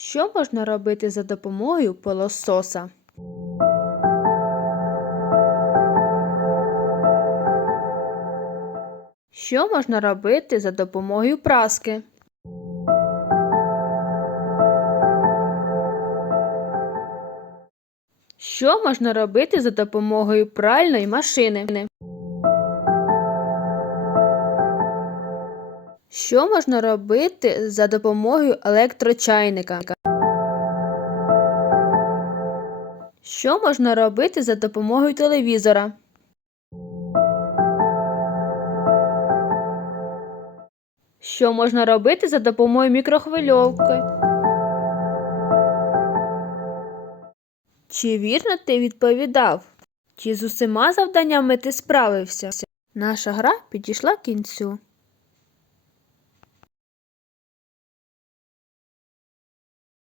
Що можна робити за допомогою пилососа? Що можна робити за допомогою праски? Що можна робити за допомогою пральної машини? Що можна робити за допомогою електрочайника? Що можна робити за допомогою телевізора? Що можна робити за допомогою мікрохвильовки? Чи вірно ти відповідав? Чи з усіма завданнями ти справився? Наша гра підійшла кінцю.